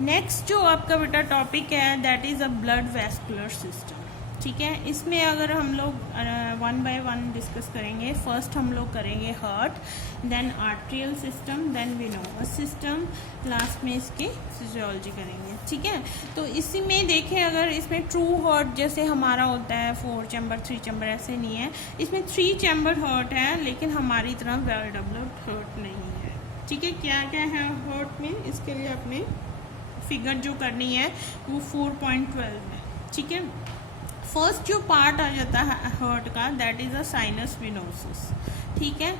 Next जो आपका बेटा टॉपिक है that is a blood vascular system. ठीक है, इसमें अगर हम लोग वन बाय वन डिस्कस करेंगे। फर्स्ट हम लोग करेंगे heart, then arterial system, then venous system, last में इसकी फिजियोलॉजी करेंगे। ठीक है, तो इसी में देखें, अगर इसमें ट्रू हार्ट जैसे हमारा होता है 4 चैम्बर 3 चैम्बर, ऐसे नहीं है। इसमें 3 चैम्बर हार्ट है, लेकिन हमारी तरह वेल डेवलप्ड हार्ट नहीं है। ठीक है, क्या क्या है हार्ट में, इसके लिए अपने फिगर जो करनी है वो 4.12 है। ठीक है, फर्स्ट जो पार्ट आ जाता है हार्ट का that is a sinus venosus. ठीक है,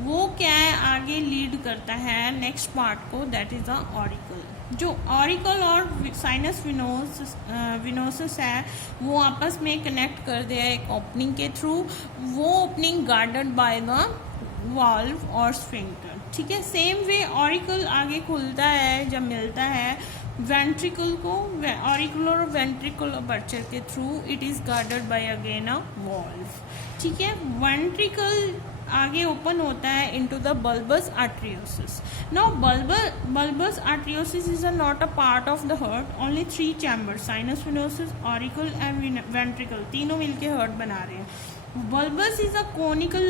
वो क्या है, आगे लीड करता है नेक्स्ट पार्ट को, दैट इज़ अ ऑरिकल। जो ऑरिकल और साइनस विनोसिस है वो आपस में कनेक्ट कर दिया एक ओपनिंग के थ्रू। वो opening guarded by the valve और स्फिंक्टर। ठीक है, सेम वे ऑरिकल आगे खुलता है जब मिलता है वेंट्रिकल को, ऑरिकुलर और वेंट्रिकल अपर्चर के through. It is guarded by again a valve. ठीक है, वेंट्रिकल आगे ओपन होता है into the bulbus arteriosus. Now bulbus arteriosus is not a part of the heart, only 3 chamber, sinus venosus, auricle and ventricle, तीनों मिलके heart बना रहे हैं। Bulbous is a conical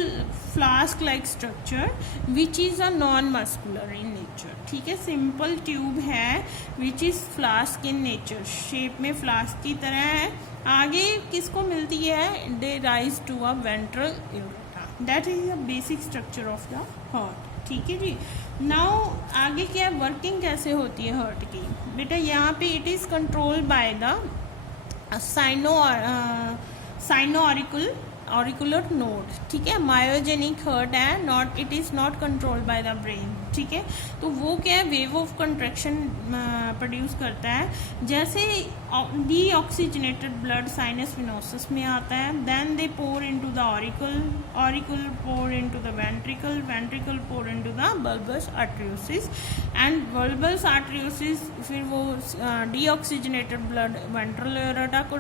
flask-like structure which is a non-muscular in nature. ठीक है, simple tube है which is flask in nature, shape में flask की तरह है। आगे किसको मिलती है, they rise to a ventral aorta. That is the basic structure of the heart. ठीक है जी। नाउ आगे क्या वर्किंग कैसे होती है हार्ट की, बेटा यहाँ पे it is control by the auricular node. ठीक है, मायोजेनिक हार्ट है, not, it is not controlled by the brain. ठीक है, तो वो क्या है, वेव ऑफ कंट्रैक्शन प्रोड्यूस करता है। जैसे डीऑक्सीजनेटेड ब्लड साइनस विनोसिस में आता है, then they pour into the auricle pour into the ventricle pour into the bulbus arteriosus, and bulbus arteriosus फिर वो डीऑक्सीजनेटेड ब्लड वेंट्रल एओर्टा को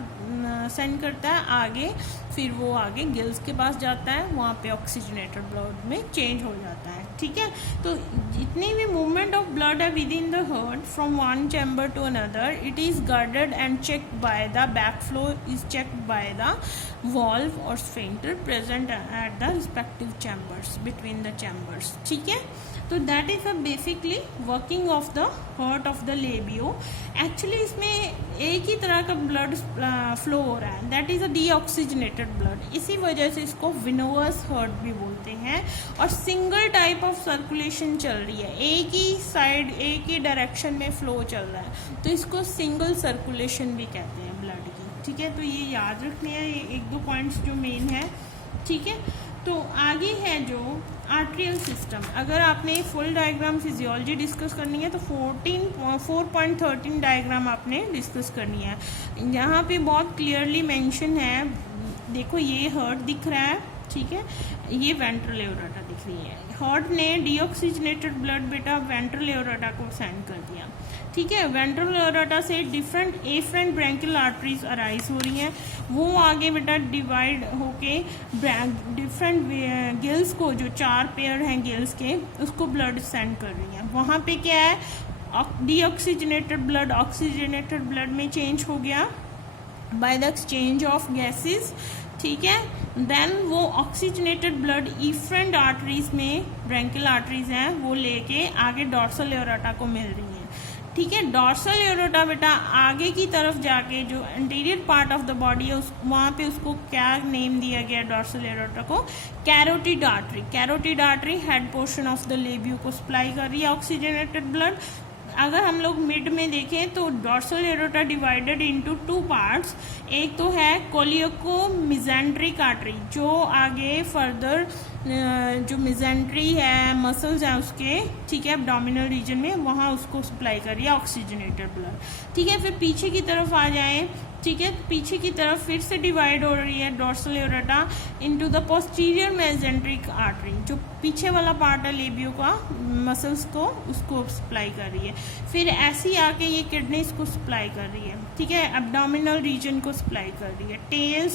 सेंड करता है आगे, फिर वो आगे गिल्स के पास जाता है, वहाँ पे ऑक्सीजनेटेड ब्लड में चेंज हो जाता है। ठीक है, तो जितनी भी मूवमेंट ऑफ ब्लड है within the heart from one chamber to another, it is guarded and checked by the back flow is checked by the valve or sphincter present at the respective chambers between the chambers. ठीक है, तो that is basically working of the heart of the labio. Actually इसमें एक ही तरह का blood flow हो रहा है, that is a deoxygenated blood, इसी वजह से इसको विनोअस हार्ट भी बोलते हैं। और सिंगल टाइप ऑफ सर्कुलेशन चल रही है, एक ही साइड एक ही डायरेक्शन में फ्लो चल रहा है, तो इसको सिंगल सर्कुलेशन भी कहते हैं ब्लड की। ठीक है, तो ये याद रखने हैं, ये 1-2 पॉइंट्स जो मेन है। ठीक है, तो आगे है जो आर्ट्रियल सिस्टम। अगर आपने फुल डायग्राम फिजियोलॉजी डिस्कस करनी है तो 4.13 डायग्राम आपने डिस्कस करनी है। यहाँ पे बहुत क्लियरली मेंशन है, देखो ये हार्ट दिख रहा है, ठीक है, ये वेंट्रल एओर्टा दिख रही है। हार्ट ने डीऑक्सीजनेटेड ब्लड बेटा वेंट्रल एओर्टा को सेंड कर दिया। ठीक है, वेंट्रल एओर्टा से different afferent branchial arteries arise हो रही हैं, वो आगे बेटा डिवाइड होके डिफरेंट गिल्स को, जो 4 पेयर हैं गिल्स के, उसको ब्लड सेंड कर रही हैं। वहाँ पे क्या है, डीऑक्सीजनेटेड ब्लड ऑक्सीजनेटेड ब्लड में चेंज हो गया by the exchange of gases. ठीक है, देन वो ऑक्सीजनेटेड ब्लड इफरेंट आर्टरीज में, ब्रैंकियल आर्टरीज हैं, वो लेके आगे डॉर्सल एओर्टा को मिल रही हैं। ठीक है, डॉर्सल एओर्टा बेटा आगे की तरफ जाके जो anterior part of the body है वहाँ पे उसको क्या नेम दिया गया डॉर्सल एओर्टा को, carotid artery. Carotid artery head portion of the labio को सप्लाई कर रही है ऑक्सीजनेटेड ब्लड। अगर हम लोग मिड में देखें तो dorsal aorta divided into 2 parts. एक तो है कोलियोको मिजेंट्रिक आर्टरी, जो आगे फर्दर जो मिजेंट्री है, मसल्स हैं उसके, ठीक है, एब्डोमिनल रीजन में, वहाँ उसको सप्लाई कर रही है ऑक्सीजनेटेड ब्लड। ठीक है, फिर पीछे की तरफ आ जाएं, ठीक है, पीछे की तरफ फिर से डिवाइड हो रही है dorsal aorta into the posterior mesenteric artery, जो पीछे वाला पार्ट है लेबियो का, मसल्स को, उसको सप्लाई कर रही है। फिर ऐसी आके ये किडनीज को सप्लाई कर रही है। ठीक है, एब्डोमिनल रीजन को सप्लाई कर रही है, टेल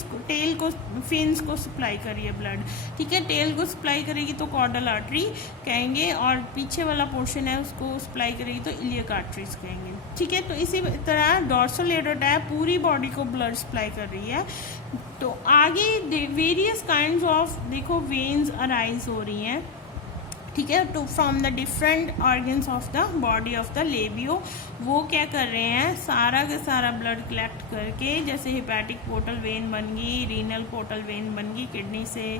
को, फिन्स को सप्लाई कर रही है ब्लड। ठीक है, टेल टेल को सप्लाई करेगी तो कॉर्डल आर्टरी कहेंगे, और पीछे वाला पोर्शन है उसको सप्लाई करेगी तो इलियक आर्टरीज कहेंगे। ठीक है, तो इसी तरह डॉर्सल एडोटा पूरी बॉडी को ब्लड सप्लाई कर रही है। तो आगे वेरियस काइंड्स ऑफ देखो वेन्स अराइज हो रही हैं। ठीक है, तो from the different organs of the body of the labio, वो क्या कर रहे हैं, सारा का सारा ब्लड कलेक्ट करके, जैसे हेपेटिक पोर्टल वेन बन गई, रीनल पोर्टल वेन बन गई, किडनी से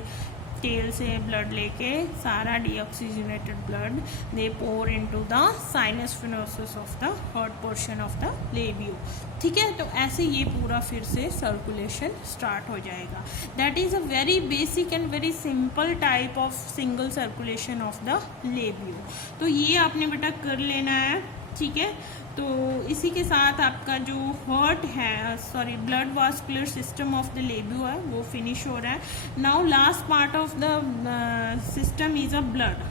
टेल से ब्लड लेके सारा deoxygenated blood they pour into the sinus venosus of the heart portion of the लेबियो। ठीक है, तो ऐसे ये पूरा फिर से सर्कुलेशन स्टार्ट हो जाएगा। That is a very basic and very simple type of single circulation of the labio. तो ये आपने बेटा कर लेना है। ठीक है, तो इसी के साथ आपका जो हार्ट है, sorry blood vascular system of the labio है वो फिनिश हो रहा है। Now last part of the system is a blood,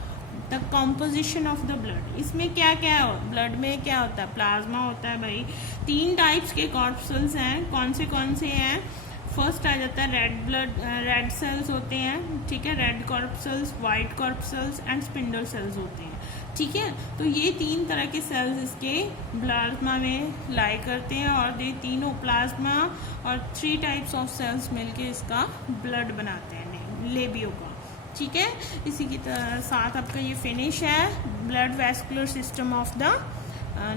the composition of the blood. इसमें क्या क्या है, ब्लड में क्या होता है, प्लाज्मा होता है भाई। 3 टाइप्स के कॉर्पसल्स हैं, कौन से हैं, फर्स्ट आ जाता है रेड ब्लड, रेड सेल्स होते हैं। ठीक है, red corpuscles, white corpuscles and spindle cells होते हैं। ठीक है, तो ये 3 तरह के सेल्स इसके प्लाज्मा में लाई करते हैं, और ये तीनों प्लाज्मा और 3 टाइप्स ऑफ सेल्स मिलके इसका ब्लड बनाते हैं लेबियो का। ठीक है, इसी की साथ आपका ये फिनिश है blood vascular system of the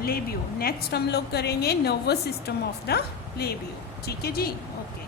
labio. Next हम लोग करेंगे नर्वस सिस्टम ऑफ द लेबियो। ठीक है जी, ओके।